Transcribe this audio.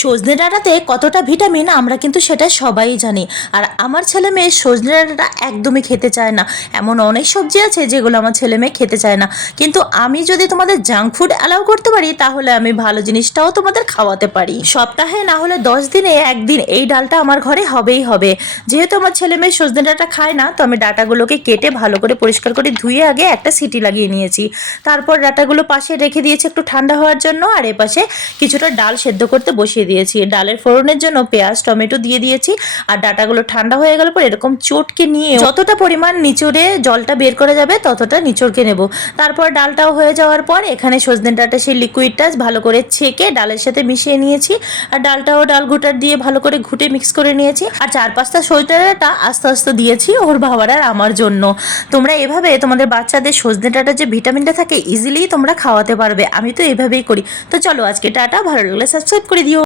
সজনে ডাঁটাতে কতটা ভিটামিন আমরা কিন্তু সেটা সবাই জানি। আর আমার ছেলে মেয়ে সজনে ডাঁটাটা একদমই খেতে চায় না। এমন অনেক সবজি আছে যেগুলো আমার ছেলে মেয়ে খেতে চায় না, কিন্তু আমি যদি তোমাদের জাঙ্ক ফুড অ্যালাউ করতে পারি তাহলে আমি ভালো জিনিসটাও তোমাদের খাওয়াতে পারি। সপ্তাহে না হলে 10 দিনে একদিন এই ডালটা আমার ঘরে হবেই হবে। যেহেতু আমার ছেলে মেয়ে সজনে ডাঁটা খায় না, তো আমি ডাঁটাগুলোকে কেটে ভালো করে পরিষ্কার করে ধুয়ে আগে একটা সিটি লাগিয়ে নিয়েছি। তারপর ডাঁটাগুলো পাশে রেখে দিয়েছি একটু ঠান্ডা হওয়ার জন্য, আর এপাশে কিছুটা ডাল সেদ্ধ করতে বসিয়ে দিয়েছি। ডালের ফোড়নের জন্য পেঁয়াজ টমেটো দিয়ে দিয়েছি। আর ডাঁটাগুলো ঠান্ডা হয়ে গেল পর এরকম চটকে নিয়ে যতটা পরিমাণ নিচড়ে জলটা বের করা যাবে ততটা নিচড়কে নেব। তারপর ডালটাও হয়ে যাওয়ার পর এখানে সজনে ডাঁটা সেই লিকুইডটা ভালো করে ছেঁকে ডালের সাথে মিশিয়ে নিয়েছি। আর ডালটাও ডাল ঘুটার দিয়ে ভালো করে ঘুটে মিক্স করে নিয়েছি। আর 4-5টা সজনে ডাঁটা আস্তে আস্তে দিয়েছি ওর বাবার আর আমার জন্য। তোমরা এভাবে তোমাদের বাচ্চাদের সজনে ডাঁটা যে ভিটামিনটা থাকে ইজিলি তোমরা খাওয়াতে পারবে। আমি তো এভাবেই করি। তো চলো আজকে টাটা, ভালো লাগলে সাবস্ক্রাইব করে দিও।